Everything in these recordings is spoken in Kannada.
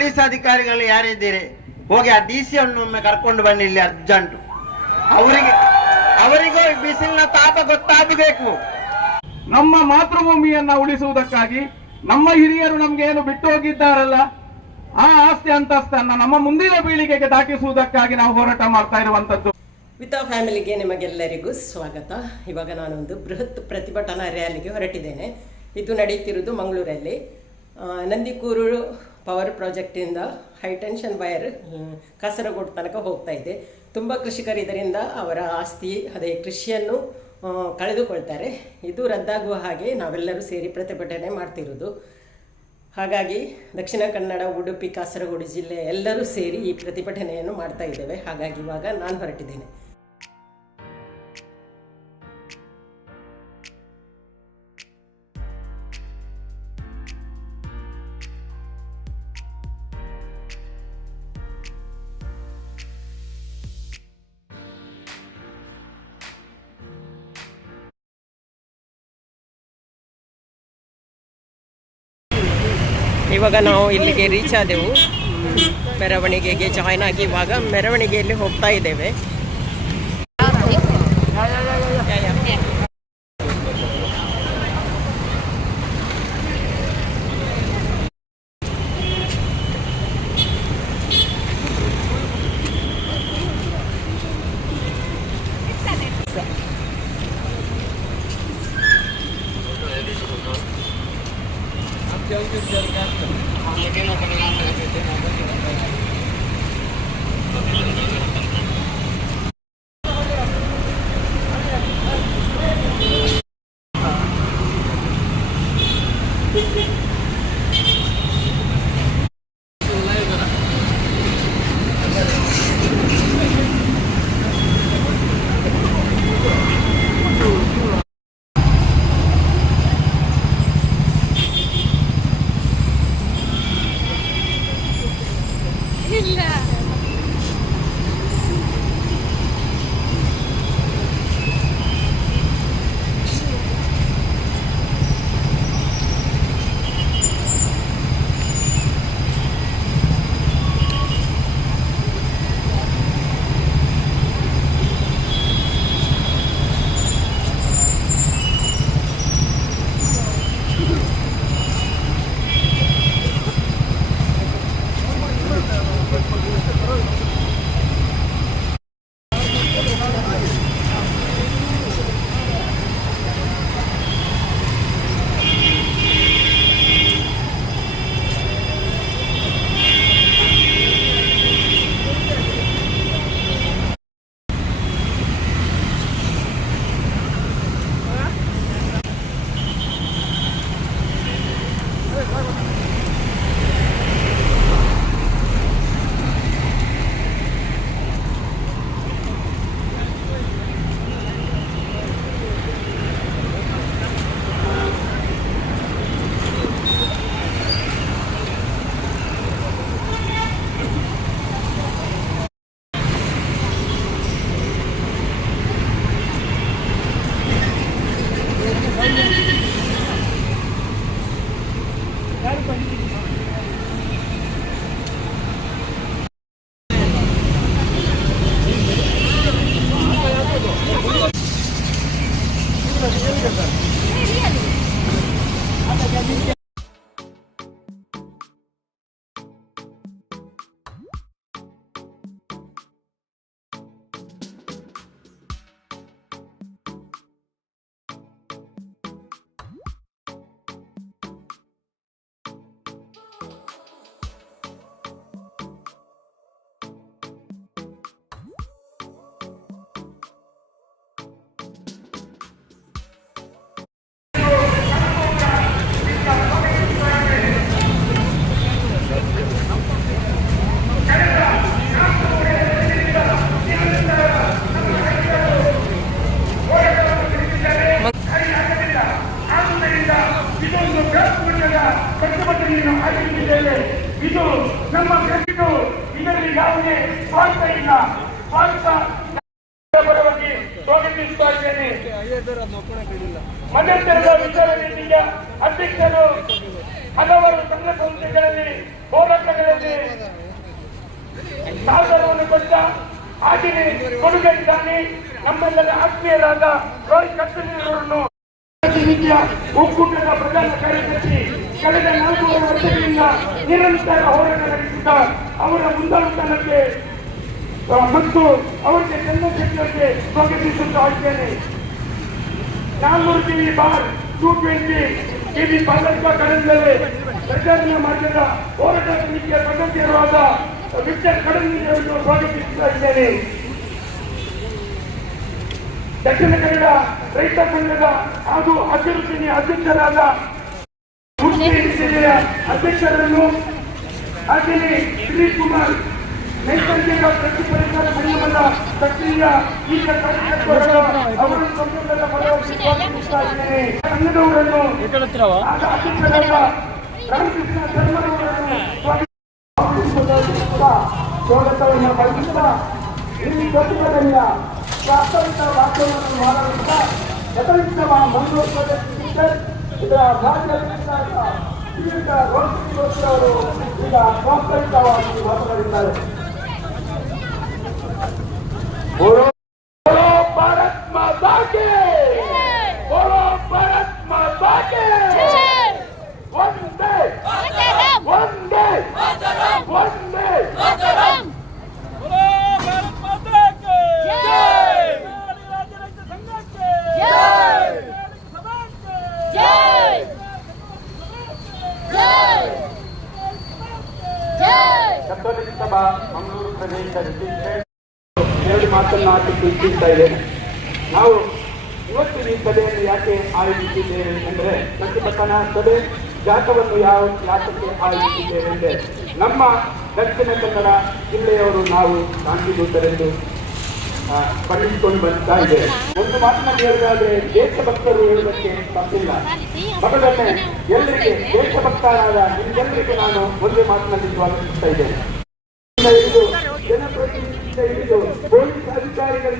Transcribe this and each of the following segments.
ಪೊಲೀಸ್ ಅಧಿಕಾರಿಗಳು ಯಾರಿದ್ದೀರಿ? ಹೋಗಿ ಆ ಡಿ ಸಿ ಅನ್ನು ಒಮ್ಮೆ ಕರ್ಕೊಂಡು ಬನ್ನಿ ಇಲ್ಲಿ ಅರ್ಜೆಂಟ್. ಅವರಿಗೆ ಅವರಿಗೂ ಈ ಬಿಸಿಲಿನ ತಾಪ ಗೊತ್ತಾಗಬೇಕು. ನಮ್ಮ ಮಾತೃಭೂಮಿಯನ್ನ ಉಳಿಸುವುದಕ್ಕಾಗಿ ನಮ್ಮ ಹಿರಿಯರು ನಮ್ಗೆ ಏನು ಬಿಟ್ಟು ಹೋಗಿದ್ದಾರಲ್ಲ ಆ ಆಸ್ತಿ ಅಂತಸ್ತನ್ನ ನಮ್ಮ ಮುಂದಿನ ಪೀಳಿಗೆಗೆ ದಾಖಿಸುವುದಕ್ಕಾಗಿ ನಾವು ಹೋರಾಟ ಮಾಡ್ತಾ ಇರುವಂತದ್ದು. ವಿತ ಫ್ಯಾಮಿಲಿಗೆ ನಿಮಗೆಲ್ಲರಿಗೂ ಸ್ವಾಗತ. ಇವಾಗ ನಾನೊಂದು ಬೃಹತ್ ಪ್ರತಿಭಟನಾ ರ್ಯಾಲಿಗೆ ಹೊರಟಿದ್ದೇನೆ. ಇದು ನಡೆಯುತ್ತಿರುವುದು ಮಂಗಳೂರಲ್ಲಿ. ಆ, ನಂದಿಕೂರು ಪವರ್ ಪ್ರಾಜೆಕ್ಟಿಂದ ಹೈಟೆನ್ಷನ್ ವೈರ್ ಹ್ಮ್, ಕಾಸರಗೋಡು ತನಕ ಹೋಗ್ತಾ ಇದೆ. ತುಂಬ ಕೃಷಿಕರು ಇದರಿಂದ ಅವರ ಆಸ್ತಿ ಅದೇ ಕೃಷಿಯನ್ನು ಕಳೆದುಕೊಳ್ತಾರೆ. ಇದು ರದ್ದಾಗುವ ಹಾಗೆ ನಾವೆಲ್ಲರೂ ಸೇರಿ ಪ್ರತಿಭಟನೆ ಮಾಡ್ತಿರೋದು. ಹಾಗಾಗಿ ದಕ್ಷಿಣ ಕನ್ನಡ ಉಡುಪಿ ಕಾಸರಗೋಡು ಜಿಲ್ಲೆ ಎಲ್ಲರೂ ಸೇರಿ ಈ ಪ್ರತಿಭಟನೆಯನ್ನು ಮಾಡ್ತಾ ಇದ್ದೇವೆ. ಹಾಗಾಗಿ ಇವಾಗ ನಾನು ಹೊರಟಿದ್ದೇನೆ. ಇವಾಗ ನಾವು ಇಲ್ಲಿಗೆ ರೀಚ್ ಆದೆವು. ಮೆರವಣಿಗೆಗೆ ಜಾಯ್ನ್ ಆಗಿ ಇವಾಗ ಮೆರವಣಿಗೆಯಲ್ಲಿ ಹೋಗ್ತಾ ಇದ್ದೇವೆ. ನಮ್ಮೆಲ್ಲರ ಆತ್ಮೀಯರಾದ ರೋಹಿತ್ ಕತ್ತಲಿನವರನ್ನು ಪ್ರತಿನಿತ್ಯ ಒಕ್ಕೂಟದ ಪ್ರಧಾನ ಕಾರ್ಯದರ್ಶಿ ಕಳೆದ ನಾಲ್ಕೂವರೆ ವರ್ಷಗಳಿಂದ ನಿರಂತರ ಹೋರಾಟ ನಡೆಸಿದ್ದ ಅವರ ಮುಂದಾಳುತನಕ್ಕೆ ಮತ್ತು ಅವರಿಗೆ ಚಂದ್ರಶೇಖರ್ಗೆ ಸ್ವಾಗತಿಸುತ್ತಾ ಇದ್ದೇನೆ. ನಾನ್ನೂರು ಟಿವಿ ಬಾರ್, ಟೂ ಟ್ವೆಂಟಿ ಟಿವಿ ಪಾಲಕ ಕಡಂದಲ್ಲೇ ಪ್ರಚಾರ ಮಾಡಿದ ಹೋರಾಟ ಸಮಿತಿಯ ಸದಸ್ಯರಾದ ವಿಕ್ಟರ್ ಸ್ವಾಗತಿಸುತ್ತಾ ಇದ್ದೇನೆ. ದಕ್ಷಿಣ ಕನ್ನಡ ರೈತ ಸಂಘದ ಹಾಗೂ ಅಭಿವೃದ್ಧಿ ಅಧ್ಯಕ್ಷರಾದ ಜಿಲ್ಲೆಯ ಅಧ್ಯಕ್ಷರನ್ನು ಹಾಗೆಯೇ ದಿಲೀಪ್ ಕುಮಾರ್ ನೈಸರ್ಗಿಕ ಪ್ರತಿಫಲಿತ ಸಂಗಮದ ಸಕ್ರಿಯ ಈಗ ಕಾರ್ಯಕರ್ತರಾದ ಅವರ ಅಧ್ಯಕ್ಷರಾದ ರಾಮಕೃಷ್ಣ ಶರ್ಮರವರನ್ನು ಸ್ವಾಗತವನ್ನು ಬಯಸುತ್ತಾ ಇಲ್ಲಿ ಪ್ರತಿಭಟನೆಯ ವಾಸ್ತವಿಕ ವಾಕ್ಯವನ್ನು ಮಾಡುವಂತ ಯಥವಿತ್ತ ಮಂಗಳೂರು ಟೀಚರ್ ಇದರ ರಾಜ್ಯದ ಶ್ರೀಯುತ ರೋಹಿತ್ ಜೋಶಿ ಅವರು ಈಗ ವಾಸ್ತವಿಕವಾಗಿ ಮಾತನಾಡಿದ್ದಾರೆ ಭಾರತ್ ಮಾತಾ ಕೆ ಭಾರತ್ ಮಾತಾ ಕೆ ಎರಡು ಮಾತನ್ನು ಹಾಕಿ ಇದ್ದೇನೆ ನಾವು ಇವತ್ತು ಈ ಸಭೆಯನ್ನು ಯಾಕೆ ಆಯೋಜಿಸಿದ್ದೇವೆ ಅಂದರೆ ಪ್ರತಿಭಟನಾ ಸಭೆ ಜಾತವನ್ನು ಯಾವ ಜಾತಕ್ಕೆ ಆಯೋಜಿಸಿದ್ದೇವೆ ಅಂದರೆ ನಮ್ಮ ದಕ್ಷಿಣ ಕನ್ನಡ ಜಿಲ್ಲೆಯವರು ನಾವು ಗಾಂಧಿದೂತರೆಂದು ಆ, ಪಡೆದುಕೊಂಡು ಬರ್ತಾ ಇದ್ದೇವೆ. ಒಂದು ಮಾತನ್ನು ಹೇಳುವುದಾದ್ರೆ ದೇಶಭಕ್ತರು ಹೇಳುವುದಕ್ಕೆ ತಪ್ಪಿಲ್ಲ. ಮೊದಲನೇ ಎಲ್ಲರಿಗೆ ದೇಶಭಕ್ತರಾದ ನಿಮ್ಮೆಲ್ಲರಿಗೆ ನಾನು ಒಂದೇ ಮಾತಿನಲ್ಲಿ ಸ್ವಾಗತಿಸ್ತಾ ಇದ್ದೇನೆ.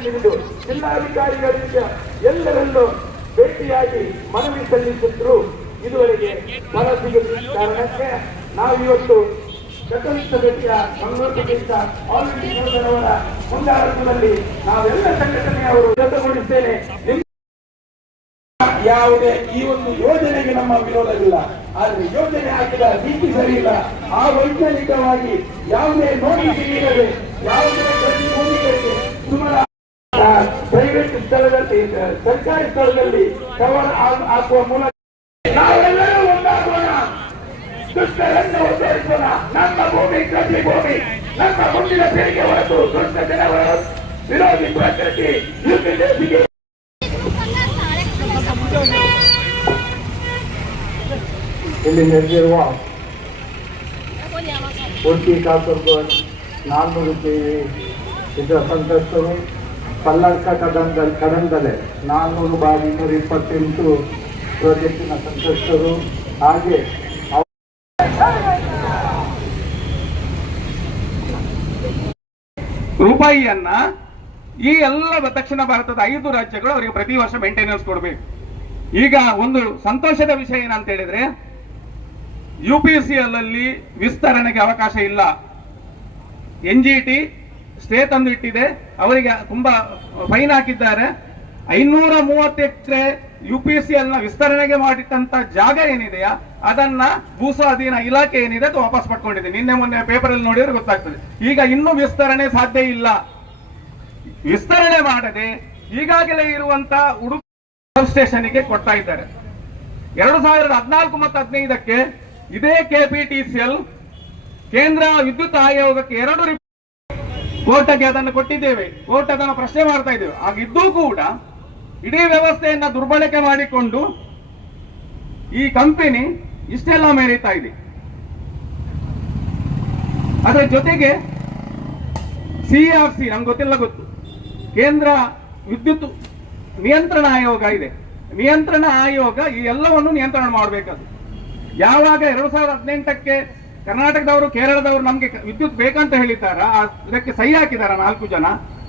ಅಧಿಕಾರಿಗಳಿಂದ ಜಿಲ್ಲಾಧಿಕಾರಿಗಳಿಗೆ ಎಲ್ಲರನ್ನು ಭೇಟಿಯಾಗಿ ಮನವಿ ಸಲ್ಲಿಸಿದ್ರು. ಇದುವರೆಗೆ ಫಲ ಸಿಗದ ಕಾರಣಕ್ಕೆ ನಾವು ಇವತ್ತು ಕಥೋಲಿಕ ಭೇಟಿಯ ಮಂಗಳೂರು ಪ್ರದೇಶ ಆಲ್ ಇಂಡಿಯಾ ಅವರ ಮುಂದಾಳತ್ವದಲ್ಲಿ ನಾವೆಲ್ಲ ಸಂಘಟನೆಯವರು ನಿಮ್ಮ ಯಾವುದೇ ಈ ಒಂದು ಯೋಜನೆಗೆ ನಮ್ಮ ವಿರೋಧವಿಲ್ಲ ಆದ್ರೆ ಯೋಜನೆ ಹಾಕಿದ ನೀತಿ ಸರಿ ಇಲ್ಲ. ಆ ವೈಜ್ಞಾನಿಕವಾಗಿ ಯಾವುದೇ ನೋಟಿಸ್ ನೀಡದೆ ಯಾವುದೇ ಪ್ರತಿ ಭೂಮಿಗಳಿಗೆ ಸುಮಾರು ಪ್ರೈವೇಟ್ ಸ್ಥಳದಲ್ಲಿ ಆ, ಸರ್ಕಾರಿ ಸ್ಥಳದಲ್ಲಿ ಕವರ್ ಹಾಕುವ ಮೂಲಕ ನಾವೆಲ್ಲರೂ ಒಂದಾಗೋಣ ದುಷ್ಟರನ್ನು ಉದ್ದೇಶಿಸೋಣ ನಮ್ಮ ಭೂಮಿ ಕೃಷಿ ಭೂಮಿ ನಮ್ಮ ಮುಂದಿನ ಪೀಳಿಗೆ ಹೊರತು ದುಷ್ಟ ಜನರ ವಿರೋಧಿ ಪ್ರಕೃತಿ ಯುದ್ಧ ದೇಶಿಗೆ ಇಲ್ಲಿ ನೆರೆದಿರುವ ಉಡುಪಿ ಕಾಸರಗೋಡು ನಾನ್ನೂರು ಕೆವಿ ಇದರ ಸಂತ್ರಸ್ತರು ಕಲ್ಲಡ್ಕ ಕದಂದ ಕಡಂಗಲೆ ನಾನ್ನೂರು ಬಾರಿ ಇನ್ನೂರ ಇಪ್ಪತ್ತೆಂಟು ಪ್ರಾಜೆಕ್ಟಿನ ಸಂತ್ರಸ್ತರು. ಹಾಗೆ ರೂಪಾಯಿಯನ್ನ ಈ ಎಲ್ಲ ದಕ್ಷಿಣ ಭಾರತದ ಐದು ರಾಜ್ಯಗಳು ಅವರಿಗೆ ಪ್ರತಿ ವರ್ಷ ಮೇಂಟೆನೆನ್ಸ್ ಕೊಡಬೇಕು. ಈಗ ಒಂದು ಸಂತೋಷದ ವಿಷಯ ಏನಂತ ಹೇಳಿದ್ರೆ ಯು ಪಿ ಸಿ ಅಲ್ಲಿ ವಿಸ್ತರಣೆಗೆ ಅವಕಾಶ ಇಲ್ಲ. ಎನ್ ಜಿ ಟಿ ಸ್ಟೇ ತಂದು ಇಟ್ಟಿದೆ ಅವರಿಗೆ ತುಂಬಾ ಫೈನ್ ಹಾಕಿದ್ದಾರೆ. ಐನೂರ ಮೂವತ್ತು ಎಕರೆ ಯು ಪಿ ಸಿ ಎಲ್ನ ವಿಸ್ತರಣೆಗೆ ಮಾಡಿಟ್ಟಂತ ಜಾಗ ಏನಿದೆಯಾ, ಅದನ್ನ ಭೂಸ್ವಾಧೀನ ಇಲಾಖೆ ಏನಿದೆ ಅದು ವಾಪಸ್ ಪಡ್ಕೊಂಡಿದೆ. ನಿನ್ನೆ ಮೊನ್ನೆ ಪೇಪರ್ ಅಲ್ಲಿ ನೋಡಿದ್ರೆ ಗೊತ್ತಾಗ್ತದೆ. ಈಗ ಇನ್ನೂ ವಿಸ್ತರಣೆ ಸಾಧ್ಯ ಇಲ್ಲ. ವಿಸ್ತರಣೆ ಮಾಡದೆ ಈಗಾಗಲೇ ಇರುವಂತ ಉಡುಪಿ ಸಬ್ ಸ್ಟೇಷನ್ಗೆ ಕೊಡ್ತಾ ಇದ್ದಾರೆ. ಎರಡು ಸಾವಿರದ ಹದಿನಾಲ್ಕು ಮತ್ತು ಹದಿನೈದಕ್ಕೆ ಇದೇ ಕೆಪಿಟಿಸಿಎಲ್ ಕೇಂದ್ರ ವಿದ್ಯುತ್ ಆಯೋಗಕ್ಕೆ ಎರಡು ಕೋರ್ಟ್ಗೆ ಅದನ್ನು ಕೊಟ್ಟಿದ್ದೇವೆ. ಕೋರ್ಟ್ ಅದನ್ನು ಪ್ರಶ್ನೆ ಮಾಡ್ತಾ ಇದ್ದೇವೆ. ಆಗಿದ್ದೂ ಕೂಡ ಇಡೀ ವ್ಯವಸ್ಥೆಯನ್ನ ದುರ್ಬಳಕೆ ಮಾಡಿಕೊಂಡು ಈ ಕಂಪನಿ ಇಷ್ಟೆಲ್ಲ ಮೆರೀತಾ ಇದೆ. ಅದರ ಜೊತೆಗೆ ಸಿಆರ್ಸಿ ನಮ್ಗೆ ಗೊತ್ತಿಲ್ಲ ಗೊತ್ತು. ಕೇಂದ್ರ ವಿದ್ಯುತ್ ನಿಯಂತ್ರಣ ಆಯೋಗ ಇದೆ. ನಿಯಂತ್ರಣ ಆಯೋಗ ಈ ಎಲ್ಲವನ್ನು ನಿಯಂತ್ರಣ ಮಾಡಬೇಕದು. ಯಾವಾಗ ಎರಡು ಸಾವಿರದ ಹದಿನೆಂಟಕ್ಕೆ ಕರ್ನಾಟಕದವರು, ಕೇರಳದವರು ನಮ್ಗೆ ವಿದ್ಯುತ್ ಬೇಕಂತ ಹೇಳಿದ್ದಾರ? ಇದಕ್ಕೆ ಸಹಿ ಹಾಕಿದಾರ ನಾಲ್ಕು ಜನ?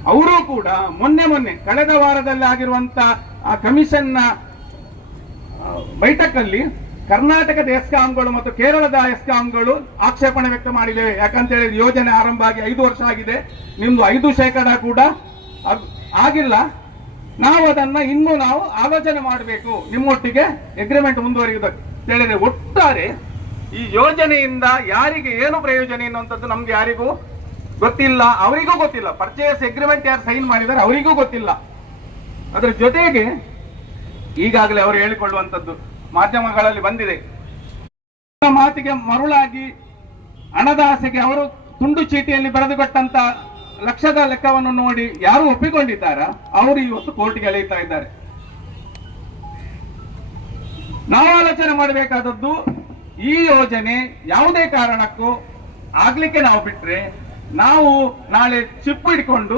ಅವರು ಕೂಡ ಮೊನ್ನೆ ಮೊನ್ನೆ ಕಳೆದ ವಾರದಲ್ಲಿ ಆಗಿರುವಂತ ಆ ಕಮಿಷನ್ನ ಬೈಠಕಲ್ಲಿ ಕರ್ನಾಟಕದ ಎಸ್ಕಾಂಗಳು ಮತ್ತು ಕೇರಳದ ಎಸ್ಕಾಂಗಳು ಆಕ್ಷೇಪಣೆ ವ್ಯಕ್ತ ಮಾಡಿದೆ ಯಾಕಂತ ಹೇಳಿದ್ರೆ ಯೋಜನೆ ಆರಂಭ ಆಗಿ ಐದು ವರ್ಷ ಆಗಿದೆ. ನಿಮ್ದು ಐದು ಶೇಕಡ ಕೂಡ ಆಗ್- ಆಗಿಲ್ಲ. ನಾವು ಅದನ್ನ ಇನ್ನು ನಾವು ಆಲೋಚನೆ ಮಾಡಬೇಕು. ನಿಮ್ಮೊಟ್ಟಿಗೆ ಅಗ್ರಿಮೆಂಟ್ ಮುಂದುವರಿಯುವುದಕ್ಕೆ. ಹೇಳಿದ್ರೆ ಒಟ್ಟಾರೆ ಈ ಯೋಜನೆಯಿಂದ ಯಾರಿಗೆ ಏನು ಪ್ರಯೋಜನ ಎನ್ನುವಂಥದ್ದು ನಮ್ಗೆ ಯಾರಿಗೂ ಗೊತ್ತಿಲ್ಲ, ಅವರಿಗೂ ಗೊತ್ತಿಲ್ಲ. ಪರ್ಚೇಸ್ ಅಗ್ರಿಮೆಂಟ್ ಯಾರು ಸೈನ್ ಮಾಡಿದ್ದಾರೆ ಅವರಿಗೂ ಗೊತ್ತಿಲ್ಲ. ಅದರ ಜೊತೆಗೆ ಈಗಾಗಲೇ ಅವರು ಹೇಳಿಕೊಳ್ಳುವಂಥದ್ದು ಮಾಧ್ಯಮಗಳಲ್ಲಿ ಬಂದಿದೆ. ಮಾತಿಗೆ ಮರುಳಾಗಿ ಹಣದ ಆಸೆಗೆ ಅವರು ತುಂಡು ಚೀಟಿಯಲ್ಲಿ ಬರೆದುಕೊಟ್ಟಂತ ಲಕ್ಷದ ಲೆಕ್ಕವನ್ನು ನೋಡಿ ಯಾರು ಒಪ್ಪಿಕೊಂಡಿದ್ದಾರ? ಅವರು ಇವತ್ತು ಕೋರ್ಟ್ಗೆ ಎಳೆಯುತ್ತಾ ಇದ್ದಾರೆ. ನಾವು ಆಲೋಚನೆ ಮಾಡಬೇಕಾದದ್ದು ಈ ಯೋಜನೆ ಯಾವುದೇ ಕಾರಣಕ್ಕೂ ಆಗ್ಲಿಕ್ಕೆ ನಾವು ಬಿಟ್ರೆ ನಾವು ನಾಳೆ ಚಿಪ್ಪು ಇಟ್ಕೊಂಡು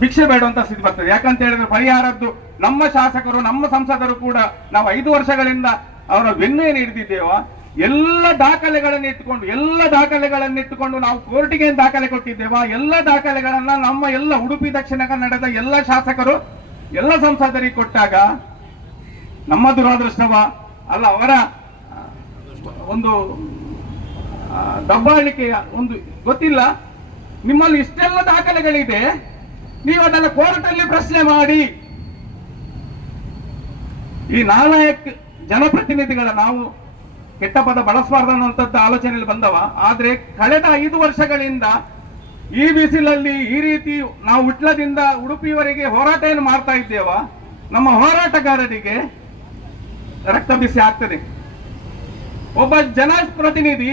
ಭಿಕ್ಷೆ ಬೇಡುವಂತ ಸ್ಥಿತಿ ಬರ್ತದೆ. ಯಾಕಂತ ಹೇಳಿದ್ರೆ ಪರಿಹಾರದ್ದು ನಮ್ಮ ಶಾಸಕರು, ನಮ್ಮ ಸಂಸದರು ಕೂಡ ನಾವು ಐದು ವರ್ಷಗಳಿಂದ ಅವರ ಬೆನ್ನೇ ಹಿಡಿದಿದ್ದೇವ, ಎಲ್ಲ ದಾಖಲೆಗಳನ್ನು ಇಟ್ಟುಕೊಂಡು ಎಲ್ಲ ದಾಖಲೆಗಳನ್ನು ಇಟ್ಟುಕೊಂಡು ನಾವು ಕೋರ್ಟಿಗೆ ದಾಖಲೆ ಕೊಟ್ಟಿದ್ದೇವ, ಎಲ್ಲ ದಾಖಲೆಗಳನ್ನ ನಮ್ಮ ಎಲ್ಲ ಉಡುಪಿ, ದಕ್ಷಿಣ ಕನ್ನಡದ ಎಲ್ಲ ಶಾಸಕರು, ಎಲ್ಲ ಸಂಸದರಿಗೆ ಕೊಟ್ಟಾಗ ನಮ್ಮ ದುರಾದೃಷ್ಟವ ಅಲ್ಲ, ಅವರ ಒಂದು ದಬ್ಬಾಳಿಕೆಯ ಒಂದು ಗೊತ್ತಿಲ್ಲ. ನಿಮ್ಮಲ್ಲಿ ಇಷ್ಟೆಲ್ಲ ದಾಖಲೆಗಳಿದೆ. ನೀವು ಅದನ್ನು ಕೋರ್ಟಲ್ಲಿ ಪ್ರಶ್ನೆ ಮಾಡಿ. ಈ ನಾಲಾಯಕ್ ಜನಪ್ರತಿನಿಧಿಗಳ ನಾವು ಕೆಟ್ಟ ಪದ ಬಳಸಬಾರ್ದು ಅನ್ನುವಂಥದ್ದು ಆಲೋಚನೆಯಲ್ಲಿ ಬಂದವ. ಆದರೆ ಕಳೆದ ಐದು ವರ್ಷಗಳಿಂದ ಈ ಬಿಸಿಲಲ್ಲಿ ಈ ರೀತಿ ನಾವು ವಿಟ್ಲದಿಂದ ಉಡುಪಿಯವರೆಗೆ ಹೋರಾಟ ಏನು ಮಾಡ್ತಾ ಇದ್ದೇವ. ನಮ್ಮ ಹೋರಾಟಗಾರರಿಗೆ ರಕ್ತ ಬಿಸಿ ಆಗ್ತದೆ. ಒಬ್ಬ ಜನಪ್ರತಿನಿಧಿ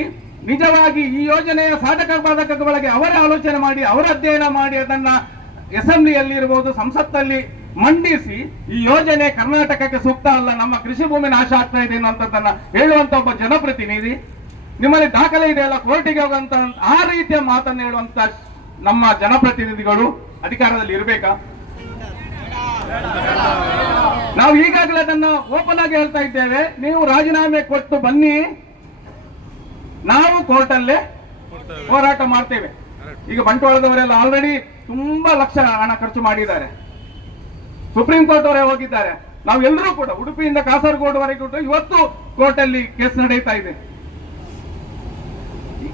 ನಿಜವಾಗಿ ಈ ಯೋಜನೆಯ ಸಾಧಕ ಬಾಧಕಗಳಿಗೆ ಅವರೇ ಆಲೋಚನೆ ಮಾಡಿ, ಅವರ ಅಧ್ಯಯನ ಮಾಡಿ, ಅದನ್ನ ಅಸೆಂಬ್ಲಿಯಲ್ಲಿ ಇರಬಹುದು ಸಂಸತ್ತಲ್ಲಿ ಮಂಡಿಸಿ ಈ ಯೋಜನೆ ಕರ್ನಾಟಕಕ್ಕೆ ಸೂಕ್ತ ಅಲ್ಲ, ನಮ್ಮ ಕೃಷಿ ಭೂಮಿ ನಾಶ ಆಗ್ತಾ ಇದೆ ಅನ್ನುವಂಥದ್ದನ್ನ ಹೇಳುವಂತ ಒಬ್ಬ ಜನಪ್ರತಿನಿಧಿ, ನಿಮ್ಮಲ್ಲಿ ದಾಖಲೆ ಇದೆಯಲ್ಲ ಕೋರ್ಟಿಗೆ ಹೋಗುವಂತ ಆ ರೀತಿಯ ಮಾತನ್ನು ಹೇಳುವಂತ ನಮ್ಮ ಜನಪ್ರತಿನಿಧಿಗಳು ಅಧಿಕಾರದಲ್ಲಿ ಇರಬೇಕಾ? ನಾವು ಈಗಾಗಲೇ ಅದನ್ನು ಓಪನ್ ಆಗಿ ಹೇಳ್ತಾ ಇದ್ದೇವೆ. ನೀವು ರಾಜೀನಾಮೆ ಕೊಟ್ಟು ಬನ್ನಿ. ನಾವು ಕೋರ್ಟಲ್ಲೇ ಹೋರಾಟ ಮಾಡ್ತೇವೆ. ಈಗ ಬಂಟ್ವಾಳದವರೆಲ್ಲ ಆಲ್ರೆಡಿ ತುಂಬಾ ಲಕ್ಷ ಹಣ ಖರ್ಚು ಮಾಡಿದ್ದಾರೆ. ಸುಪ್ರೀಂ ಕೋರ್ಟ್ ಅವರೇ ಹೋಗಿದ್ದಾರೆ. ನಾವು ಎಲ್ಲರೂ ಕೂಡ, ಉಡುಪಿಯಿಂದ ಕಾಸರಗೋಡುವರೆಗೂ ಇವತ್ತು ಕೋರ್ಟ್ ಅಲ್ಲಿ ಕೇಸ್ ನಡೀತಾ ಇದೆ.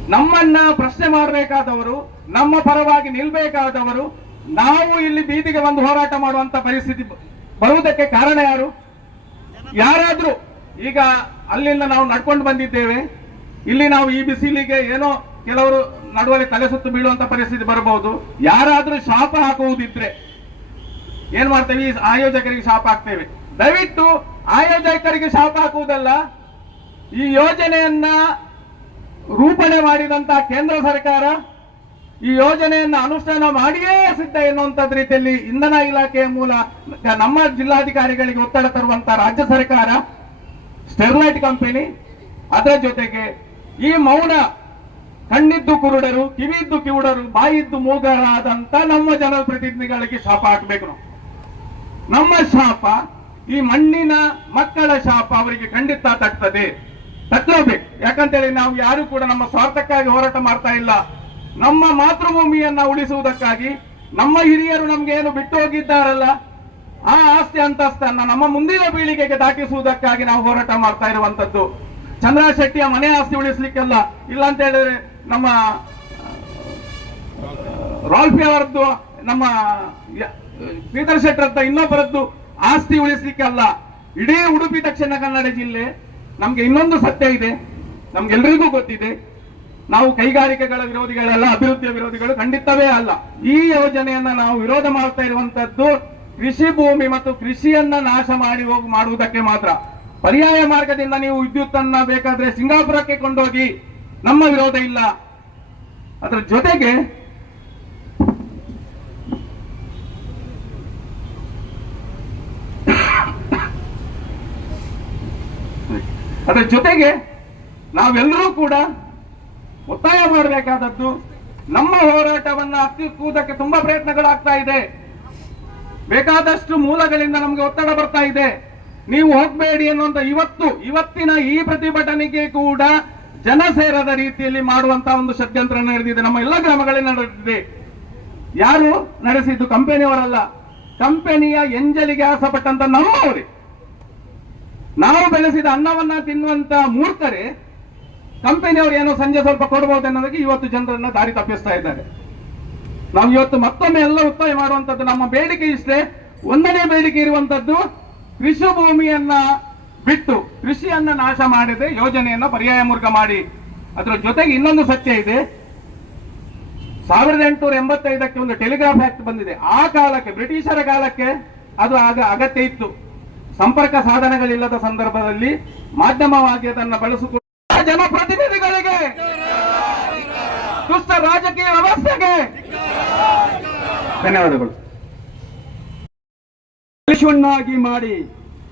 ನಮ್ಮನ್ನ ಪ್ರಶ್ನೆ ಮಾಡಬೇಕಾದವರು, ನಮ್ಮ ಪರವಾಗಿ ನಿಲ್ಬೇಕಾದವರು ನಾವು ಇಲ್ಲಿ ಬೀದಿಗೆ ಬಂದು ಹೋರಾಟ ಮಾಡುವಂತ ಪರಿಸ್ಥಿತಿ ಬರುವುದಕ್ಕೆ ಕಾರಣ ಯಾರು? ಯಾರಾದ್ರೂ ಈಗ ಅಲ್ಲಿಂದ ನಾವು ನಡ್ಕೊಂಡು ಬಂದಿದ್ದೇವೆ. ಇಲ್ಲಿ ನಾವು ಈ ಬಿಸಿಲಿಗೆ ಏನೋ ಕೆಲವರು ನಡುವಲ್ಲಿ ತಲೆ ಸುತ್ತು ಬೀಳುವಂತ ಪರಿಸ್ಥಿತಿ ಬರಬಹುದು. ಯಾರಾದ್ರೂ ಶಾಪ ಹಾಕುವುದಿದ್ರೆ ಏನ್ ಮಾಡ್ತೇವೆ? ಈ ಆಯೋಜಕರಿಗೆ ಶಾಪ ಹಾಕ್ತೇವೆ. ದಯವಿಟ್ಟು ಆಯೋಜಕರಿಗೆ ಶಾಪ ಹಾಕುವುದಲ್ಲ, ಈ ಯೋಜನೆಯನ್ನ ರೂಪಣೆ ಮಾಡಿದಂತ ಕೇಂದ್ರ ಸರ್ಕಾರ ಈ ಯೋಜನೆಯನ್ನ ಅನುಷ್ಠಾನ ಮಾಡಿಯೇ ಸಿದ್ಧ ಎನ್ನುವಂತ ರೀತಿಯಲ್ಲಿ ಇಂಧನ ಇಲಾಖೆಯ ಮೂಲ ನಮ್ಮ ಜಿಲ್ಲಾಧಿಕಾರಿಗಳಿಗೆ ಒತ್ತಡ ತರುವಂತ ರಾಜ್ಯ ಸರ್ಕಾರ, ಸ್ಟೆರ್ಲೈಟ್ ಕಂಪನಿ, ಅದರ ಜೊತೆಗೆ ಈ ಮೌನ ಕಣ್ಣಿದ್ದು ಕುರುಡರು ಕಿವಿದ್ದು ಕಿವುಡರು ಬಾಯಿದ್ದು ಮೂಗರಾದಂತ ನಮ್ಮ ಜನಪ್ರತಿನಿಧಿಗಳಿಗೆ ಶಾಪ ಹಾಕ್ಬೇಕು ನಮ್ಮ ಶಾಪ ಈ ಮಣ್ಣಿನ ಮಕ್ಕಳ ಶಾಪ ಅವರಿಗೆ ಖಂಡಿತ ತಟ್ಟದೆ ತಟ್ಟಬೇಕು ಯಾಕಂತೇಳಿ ನಾವು ಯಾರು ಕೂಡ ನಮ್ಮ ಸ್ವಾರ್ಥಕ್ಕಾಗಿ ಹೋರಾಟ ಮಾಡ್ತಾ ಇಲ್ಲ. ನಮ್ಮ ಮಾತೃಭೂಮಿಯನ್ನ ಉಳಿಸುವುದಕ್ಕಾಗಿ ನಮ್ಮ ಹಿರಿಯರು ನಮ್ಗೆ ಏನು ಬಿಟ್ಟು ಹೋಗಿದ್ದಾರಲ್ಲ ಆ ಆಸ್ತಿ ಅಂತಸ್ತನ್ನ ನಮ್ಮ ಮುಂದಿನ ಪೀಳಿಗೆಗೆ ದಾಟಿಸುವುದಕ್ಕಾಗಿ ನಾವು ಹೋರಾಟ ಮಾಡ್ತಾ ಇರುವಂತದ್ದು. ಚಂದ್ರ ಶೆಟ್ಟಿಯ ಮನೆ ಆಸ್ತಿ ಉಳಿಸ್ಲಿಕ್ಕೆಲ್ಲ ಇಲ್ಲ ಅಂತ ಹೇಳಿದ್ರೆ ನಮ್ಮ ರಾಲ್ಫಿ ಅವರದ್ದು, ನಮ್ಮ ಪೀಟರ್ ಅಂತ ಇನ್ನೊಬ್ಬರದ್ದು ಆಸ್ತಿ ಉಳಿಸ್ಲಿಕ್ಕೆ ಅಲ್ಲ ಇಡೀ ಉಡುಪಿ ದಕ್ಷಿಣ ಕನ್ನಡ ಜಿಲ್ಲೆ ನಮ್ಗೆ ಇನ್ನೊಂದು ಸತ್ಯ ಇದೆ, ನಮ್ಗೆಲ್ರಿಗೂ ಗೊತ್ತಿದೆ. ನಾವು ಕೈಗಾರಿಕೆಗಳ ವಿರೋಧಿಗಳಲ್ಲ, ಅಭಿವೃದ್ಧಿಯ ವಿರೋಧಿಗಳು ಖಂಡಿತವೇ ಅಲ್ಲ. ಈ ಯೋಜನೆಯನ್ನ ನಾವು ವಿರೋಧ ಮಾಡ್ತಾ ಇರುವಂತದ್ದು ಕೃಷಿ ಭೂಮಿ ಮತ್ತು ಕೃಷಿಯನ್ನ ನಾಶ ಮಾಡಿ ಹೋಗಿ, ಮಾಡುವುದಕ್ಕೆ ಮಾತ್ರ. ಪರ್ಯಾಯ ಮಾರ್ಗದಿಂದ ನೀವು ವಿದ್ಯುತ್ ಅನ್ನ ಬೇಕಾದ್ರೆ ಸಿಂಗಾಪುರಕ್ಕೆ ಕೊಂಡೋಗಿ ನಮ್ಮ ವಿರೋಧ ಇಲ್ಲ. ಅದರ ಜೊತೆಗೆ ಅದರ ಜೊತೆಗೆ ನಾವೆಲ್ಲರೂ ಕೂಡ ಒತ್ತಾಯ ಮಾಡಬೇಕಾದದ್ದು ನಮ್ಮ ಹೋರಾಟವನ್ನ ಹತ್ತಿಕ್ಕುವುದಕ್ಕೆ ತುಂಬಾ ಪ್ರಯತ್ನಗಳಾಗ್ತಾ ಇದೆ. ಬೇಕಾದಷ್ಟು ಮೂಲಗಳಿಂದ ನಮಗೆ ಒತ್ತಡ ಬರ್ತಾ ಇದೆ. ನೀವು ಹೋಗ್ಬೇಡಿ ಅನ್ನುವಂತ ಇವತ್ತು, ಇವತ್ತಿನ ಈ ಪ್ರತಿಭಟನೆಗೆ ಕೂಡ ಜನ ಸೇರದ ರೀತಿಯಲ್ಲಿ ಮಾಡುವಂತ ಒಂದು ಷಡ್ಯಂತ್ರ ನಡೆದಿದೆ. ನಮ್ಮ ಎಲ್ಲ ಗ್ರಾಮಗಳಲ್ಲಿ ನಡೆದಿದೆ. ಯಾರು ನಡೆಸಿದ್ದು? ಕಂಪನಿಯವರಲ್ಲ. ಕಂಪನಿಯ ಎಂಜಲಿಗೆ ಆಸಪಟ್ಟಂತ ನಮ್ಮವರೇ. ನಾವು ಬೆಳೆಸಿದ ಅನ್ನವನ್ನ ತಿನ್ನುವಂತ ಮೂರ್ಖರೇ ಕಂಪನಿಯವರು ಏನೋ ಸಂಜೆ ಸ್ವಲ್ಪ ಕೊಡಬಹುದು ಅನ್ನೋದಕ್ಕೆ ಇವತ್ತು ಜನರನ್ನ ದಾರಿ ತಪ್ಪಿಸ್ತಾ ಇದ್ದಾರೆ. ನಾವು ಇವತ್ತು ಮತ್ತೊಮ್ಮೆ ಎಲ್ಲ ಒತ್ತಾಯ ಮಾಡುವಂತದ್ದು ನಮ್ಮ ಬೇಡಿಕೆ ಇಷ್ಟೇ. ಒಂದನೇ ಬೇಡಿಕೆ ಇರುವಂತದ್ದು ಕೃಷಿ ಭೂಮಿಯನ್ನ ಬಿಟ್ಟು ಕೃಷಿಯನ್ನ ನಾಶ ಮಾಡದೆ, ಯೋಜನೆಯನ್ನ ಪರ್ಯಾಯ ಮುರ್ಗ ಮಾಡಿ. ಅದರ ಜೊತೆಗೆ ಇನ್ನೊಂದು ಸತ್ಯ ಇದೆ. ಸಾವಿರದ ಎಂಟುನೂರ ಎಂಬತ್ತೈದಕ್ಕೆ ಒಂದು ಟೆಲಿಗ್ರಾಫ್ ಆಕ್ಟ್ ಬಂದಿದೆ. ಆ ಕಾಲಕ್ಕೆ, ಬ್ರಿಟಿಷರ ಕಾಲಕ್ಕೆ ಅದು ಆಗ ಅಗತ್ಯ ಇತ್ತು. ಸಂಪರ್ಕ ಸಾಧನಗಳಿಲ್ಲದ ಸಂದರ್ಭದಲ್ಲಿ ಮಾಧ್ಯಮವಾಗಿ ಅದನ್ನು ಬಳಸಿಕೊಂಡು ಜನಪ್ರತಿನಿಧಿಗಳಿಗೆ ದುಷ್ಟ ರಾಜಕೀಯ ವ್ಯವಸ್ಥೆಗೆ ಧನ್ಯವಾದಗಳು. ದೇಶವನ್ನಾಗಿ ಮಾಡಿ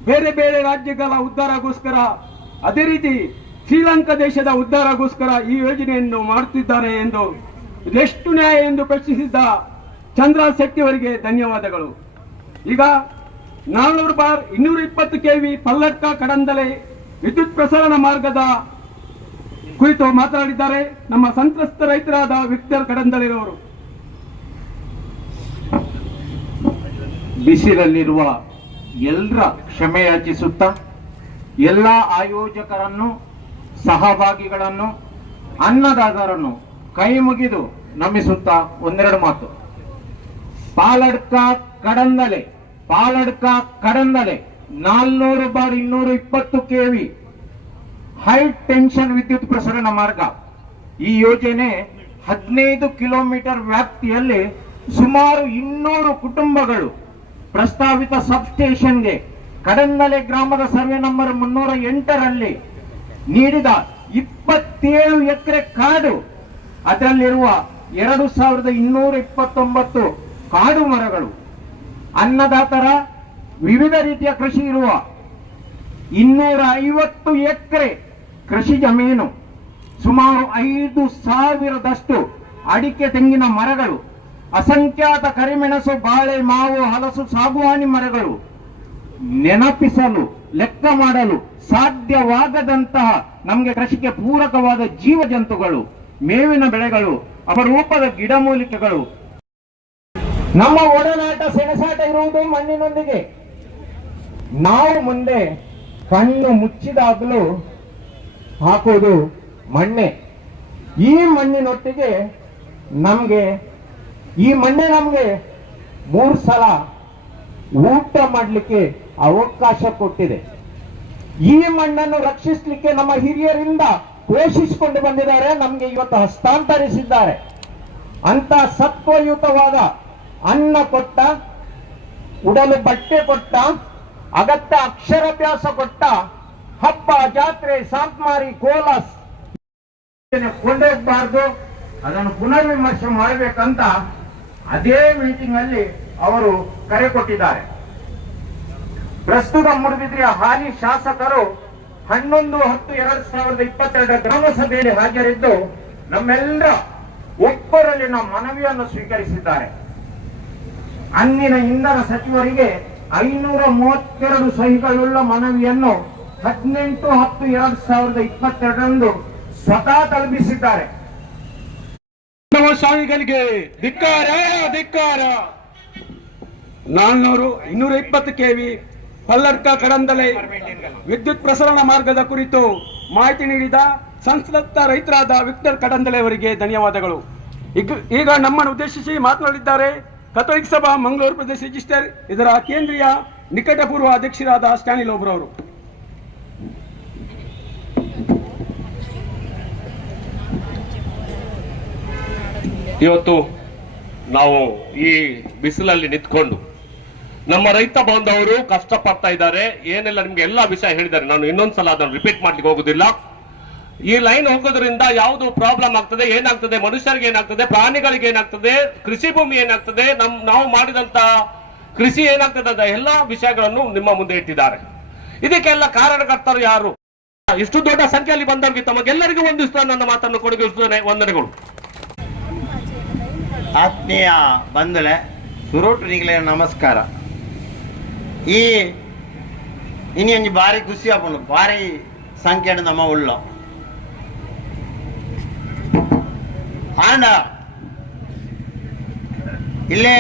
ಬೇರೆ ಬೇರೆ ರಾಜ್ಯಗಳ ಉದ್ಧಾರಗೋಸ್ಕರ, ಅದೇ ರೀತಿ ಶ್ರೀಲಂಕಾ ದೇಶದ ಉದ್ಧಾರಗೋಸ್ಕರ ಈ ಯೋಜನೆಯನ್ನು ಮಾಡುತ್ತಿದ್ದಾರೆ ಎಂದು ಎಷ್ಟು ನ್ಯಾಯ ಎಂದು ಪ್ರಶ್ನಿಸಿದ್ದ ಚಂದ್ರ ಶೆಟ್ಟಿ ಅವರಿಗೆ ಧನ್ಯವಾದಗಳು. ಈಗ ನಾಲ್ನೂರು ಬಾರ್ ಇನ್ನೂರ ಇಪ್ಪತ್ತು ಕೆವಿ ಪಲ್ಲಟ್ಟ ಕಡಂದಲೆ ವಿದ್ಯುತ್ ಪ್ರಸರಣ ಮಾರ್ಗದ ಕುರಿತು ಮಾತನಾಡಿದ್ದಾರೆ ನಮ್ಮ ಸಂತ್ರಸ್ತ ರೈತರಾದ ವಿಕ್ಟರ್ ಕಡಂದಳಿರವರು. ಬಿಸಿಲಲ್ಲಿರುವ ಎಲ್ಲರ ಕ್ಷಮೆಯಾಚಿಸುತ್ತ ಎಲ್ಲ ಆಯೋಜಕರನ್ನು, ಸಹಭಾಗಿಗಳನ್ನು, ಅನ್ನದಾತರನ್ನು ಕೈ ಮುಗಿದು ನಮಿಸುತ್ತಾ ಒಂದೆರಡು ಮಾತು. ಪಾಲಡ್ಕ ಕಡಂದಲೆ ಪಾಲಡ್ಕ ಕಡಂದಲೆ ನಾಲ್ನೂರು ಬಾರ್ ಇನ್ನೂರು ಇಪ್ಪತ್ತು ಕೆವಿ ಹೈ ಟೆನ್ಷನ್ ವಿದ್ಯುತ್ ಪ್ರಸರಣ ಮಾರ್ಗ. ಈ ಯೋಜನೆ ಹದಿನೈದು ಕಿಲೋಮೀಟರ್ ವ್ಯಾಪ್ತಿಯಲ್ಲಿ ಸುಮಾರು ಇನ್ನೂರು ಕುಟುಂಬಗಳು ಪ್ರಸ್ತಾವಿತ ಸಬ್ಸ್ಟೇಷನ್ಗೆ ಕಡಂದಲೆ ಗ್ರಾಮದ ಸರ್ವೆ ನಂಬರ್ ಮುನ್ನೂರ ಎಂಟರಲ್ಲಿ ನೀಡಿದ ಇಪ್ಪತ್ತೇಳು ಎಕರೆ ಕಾಡು, ಅದರಲ್ಲಿರುವ ಎರಡು ಸಾವಿರದ ಇನ್ನೂರ ಇಪ್ಪತ್ತೊಂಬತ್ತು ಕಾಡು ಮರಗಳು. ಅನ್ನದಾತರ ವಿವಿಧ ರೀತಿಯ ಕೃಷಿ ಇರುವ ಇನ್ನೂರ ಐವತ್ತು ಎಕರೆ ಕೃಷಿ ಜಮೀನು ಸುಮಾರು ಐದು ಸಾವಿರದಷ್ಟು ಅಡಿಕೆ ತೆಂಗಿನ ಮರಗಳು, ಅಸಂಖ್ಯಾತ ಕರಿಮೆಣಸು, ಬಾಳೆ, ಮಾವು, ಹಲಸು, ಸಾಗುವಾನಿ ಮರಗಳು ನೆನಪಿಸಲು, ಲೆಕ್ಕ ಮಾಡಲು ಸಾಧ್ಯವಾಗದಂತಹ ನಮಗೆ ಕೃಷಿಗೆ ಪೂರಕವಾದ ಜೀವ ಜಂತುಗಳು ಮೇವಿನ ಬೆಳೆಗಳು, ಅಪರೂಪದ ಗಿಡಮೂಲಿಕೆಗಳು ನಮ್ಮ ಒಡನಾಟ ಸೆಣಸಾಟ ಇರುವುದು ಮಣ್ಣಿನೊಂದಿಗೆ. ನಾವು ಮುಂದೆ ಕಣ್ಣು ಮುಚ್ಚಿದಾಗಲೂ ಹಾಕೋದು ಮಣ್ಣೆ. ಈ ಮಣ್ಣಿನೊಟ್ಟಿಗೆ ನಮಗೆ, ಈ ಮಣ್ಣೆ ನಮಗೆ ಮೂರು ಸಲ ಊಟ ಮಾಡಲಿಕ್ಕೆ ಅವಕಾಶ ಕೊಟ್ಟಿದೆ. ಈ ಮಣ್ಣನ್ನು ರಕ್ಷಿಸಲಿಕ್ಕೆ ನಮ್ಮ ಹಿರಿಯರಿಂದ ಪೋಷಿಸಿಕೊಂಡು ಬಂದಿದ್ದಾರೆ, ನಮಗೆ ಇವತ್ತು ಹಸ್ತಾಂತರಿಸಿದ್ದಾರೆ. ಅಂತ ಸತ್ವಯುತವಾದ ಅನ್ನ ಕೊಟ್ಟ, ಉಡಲು ಬಟ್ಟೆ ಕೊಟ್ಟ, ಅಗತ್ಯ ಅಕ್ಷರಾಭ್ಯಾಸ ಕೊಟ್ಟ ಹಬ್ಬ, ಜಾತ್ರೆ ಸಾಂಪ್ಮಾರಿ ಕೋಲಸ್ ಕೊಂಡೋಗಬಾರ್ದು. ಅದನ್ನು ಪುನರ್ವಿಮರ್ಶೆ ಮಾಡಬೇಕಂತ ಅದೇ ಮೀಟಿಂಗ್ ಅಲ್ಲಿ ಅವರು ಕರೆ ಕೊಟ್ಟಿದ್ದಾರೆ. ಪ್ರಸ್ತುತ ಮೂಡುಬಿದ್ರೆಯ ಹಾಲಿ ಶಾಸಕರು ಹನ್ನೊಂದು, ಹತ್ತು, ಎರಡ್ ಸಾವಿರದ ಇಪ್ಪತ್ತೆರಡ ಗ್ರಾಮ ಸಭೆಯಲ್ಲಿ ಹಾಜರಿದ್ದು ನಮ್ಮೆಲ್ಲರ ಒಬ್ಬರಲ್ಲಿನ ಮನವಿಯನ್ನು ಸ್ವೀಕರಿಸಿದ್ದಾರೆ. ಅಂದಿನ ಇಂಧನ ಸಚಿವರಿಗೆ ಐನೂರ ಮೂವತ್ತೆರಡು ಸಹಿಗಳುಳ್ಳ ಮನವಿಯನ್ನು ಹದಿನೆಂಟು ಹತ್ತು ಎರಡ್ ಸಾವಿರದ ಇಪ್ಪತ್ತೆರಡರಂದು ಸ್ವತಃ ತಲುಪಿಸಿದ್ದಾರೆ. ಶಾಹಿಗಳಿಗೆ ಧಿಕ್ಕಾರ ಧಿಕ್ಕಾರ. ನಾನ್ನೂರು ಇನ್ನೂರ ಇಪ್ಪತ್ತು ಕೆವಿ ಪಲ್ಲರ್ಕ ಕಡಂದಲೆ ವಿದ್ಯುತ್ ಪ್ರಸರಣ ಮಾರ್ಗದ ಕುರಿತು ಮಾಹಿತಿ ನೀಡಿದ ಸಂಸದತ್ತ ರೈತರಾದ ವಿಕ್ಟರ್ ಕಡಂದಲೆ ಅವರಿಗೆ ಧನ್ಯವಾದಗಳು. ಈಗ ನಮ್ಮನ್ನು ಉದ್ದೇಶಿಸಿ ಮಾತನಾಡಿದ್ದಾರೆ ಕಥೋಲಿಕ್ ಸಭಾ ಮಂಗಳೂರು ಪ್ರದೇಶ ರಿಜಿಸ್ಟರ್ ಇದರ ಕೇಂದ್ರೀಯ ನಿಕಟಪೂರ್ವ ಅಧ್ಯಕ್ಷರಾದ ಸ್ಟ್ಯಾನಿಲ್ ಇವತ್ತು ನಾವು ಈ ಬಿಸಿಲಲ್ಲಿ ನಿಂತ್ಕೊಂಡು ನಮ್ಮ ರೈತ ಬಾಂಧವರು ಕಷ್ಟಪಡ್ತಾ ಇದ್ದಾರೆ. ಏನೆಲ್ಲ ನಿಮ್ಗೆ ಎಲ್ಲಾ ವಿಷಯ ಹೇಳಿದ್ದಾರೆ. ನಾನು ಇನ್ನೊಂದ್ಸಲ ಅದನ್ನು ರಿಪೀಟ್ ಮಾಡ್ಲಿಕ್ಕೆ ಹೋಗುದಿಲ್ಲ. ಈ ಲೈನ್ ಹೋಗೋದ್ರಿಂದ ಯಾವುದು ಪ್ರಾಬ್ಲಮ್ ಆಗ್ತದೆ, ಏನಾಗ್ತದೆ? ಮನುಷ್ಯರಿಗೆ ಏನಾಗ್ತದೆ? ಪ್ರಾಣಿಗಳಿಗೆ ಏನಾಗ್ತದೆ? ಕೃಷಿ ಭೂಮಿ ಏನಾಗ್ತದೆ? ನಮ್, ನಾವು ಮಾಡಿದಂತ ಕೃಷಿ ಏನಾಗ್ತದೆ ಅಂತ ಎಲ್ಲಾ ವಿಷಯಗಳನ್ನು ನಿಮ್ಮ ಮುಂದೆ ಇಟ್ಟಿದ್ದಾರೆ. ಇದಕ್ಕೆಲ್ಲ ಕಾರಣಕರ್ತರು ಯಾರು? ಇಷ್ಟು ದೊಡ್ಡ ಸಂಖ್ಯೆಯಲ್ಲಿ ಬಂದವರಿಗೆ ತಮಗೆಲ್ಲರಿಗೂ ಒಂದಿಷ್ಟು ನನ್ನ ಮಾತನ್ನು ಕೊಡುಗೆ ವಂದನೆಗಳು. ಆತ್ಮೀಯ ಬಂಧುಳೆ ಸುರೋಟ್ರಿಗಳೇ ನಮಸ್ಕಾರ. ಈ ಇನ್ನೊಂದು ಭಾರಿ ಖುಷಿ ಆಗ್ಬೋದು, ಭಾರಿ ಸಂಖ್ಯೆ ನಮ್ಮ ಉಳ್ಳ ಆಂಡ ಇಲ್ಲೇ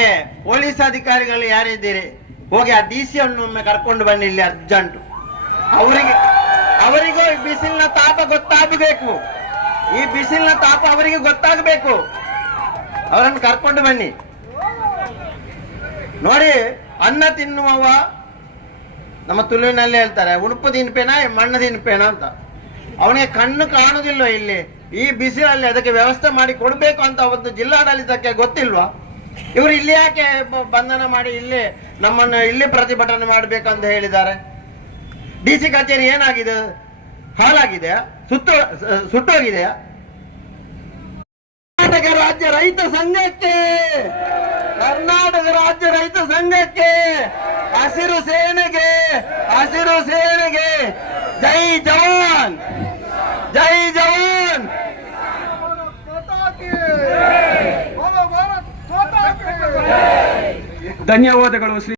ಪೊಲೀಸ್ ಅಧಿಕಾರಿಗಳು ಯಾರಿದ್ದೀರಿ ಹೋಗಿ ಆ ಡಿ ಸಿ ಅನ್ನು ಒಮ್ಮೆ ಕರ್ಕೊಂಡು ಬನ್ನಿ, ಇಲ್ಲಿ ಅರ್ಜೆಂಟ್ ಅವರಿಗೆ, ಅವರಿಗೂ ಈ ಬಿಸಿಲಿನ ತಾಪ ಗೊತ್ತಾಗಬೇಕು. ಈ ಬಿಸಿಲಿನ ತಾಪ ಅವರಿಗೆ ಗೊತ್ತಾಗಬೇಕು. ಅವರನ್ನು ಕರ್ಕೊಂಡು ಬನ್ನಿ. ನೋಡಿ, ಅನ್ನ ತಿನ್ನುವವ ನಮ್ಮ ತುಳುವಿನಲ್ಲಿ ಹೇಳ್ತಾರೆ ಉಣುಪು ತಿನ್ಪೇನ, ಮಣ್ಣು ತಿನ್ಪೇನ ಅಂತ. ಅವನಿಗೆ ಕಣ್ಣು ಕಾಣುದಿಲ್ಲ ಇಲ್ಲಿ? ಈ ಬಿಸಿಲಲ್ಲಿ ಅದಕ್ಕೆ ವ್ಯವಸ್ಥೆ ಮಾಡಿ ಕೊಡ್ಬೇಕು ಅಂತ ಒಂದು ಜಿಲ್ಲಾಡಳಿತಕ್ಕೆ ಗೊತ್ತಿಲ್ವಾ? ಇವರು ಇಲ್ಲಿ ಯಾಕೆ ಬಂಧನ ಮಾಡಿ ಇಲ್ಲಿ ನಮ್ಮನ್ನು ಇಲ್ಲಿ ಪ್ರತಿಭಟನೆ ಅಂತ ಹೇಳಿದ್ದಾರೆ? ಡಿ ಸಿ ಕಚೇರಿ ಏನಾಗಿದೆ? ಹಾಳಾಗಿದೆಯಾ ಸುತ್ತ ಸುಟ್ಟೋಗಿದೆಯಾ ಕರ್ನಾಟಕ ರಾಜ್ಯ ರೈತ ಸಂಘಕ್ಕೆ ಕರ್ನಾಟಕ ರಾಜ್ಯ ರೈತ ಸಂಘಕ್ಕೆ ಹಸಿರು ಸೇನೆಗೆ ಹಸಿರು ಸೇನೆಗೆ ಜೈ ಜವಾನ್ ಜೈ ಜವಾನ್. ಧನ್ಯವಾದಗಳು ಶ್ರೀ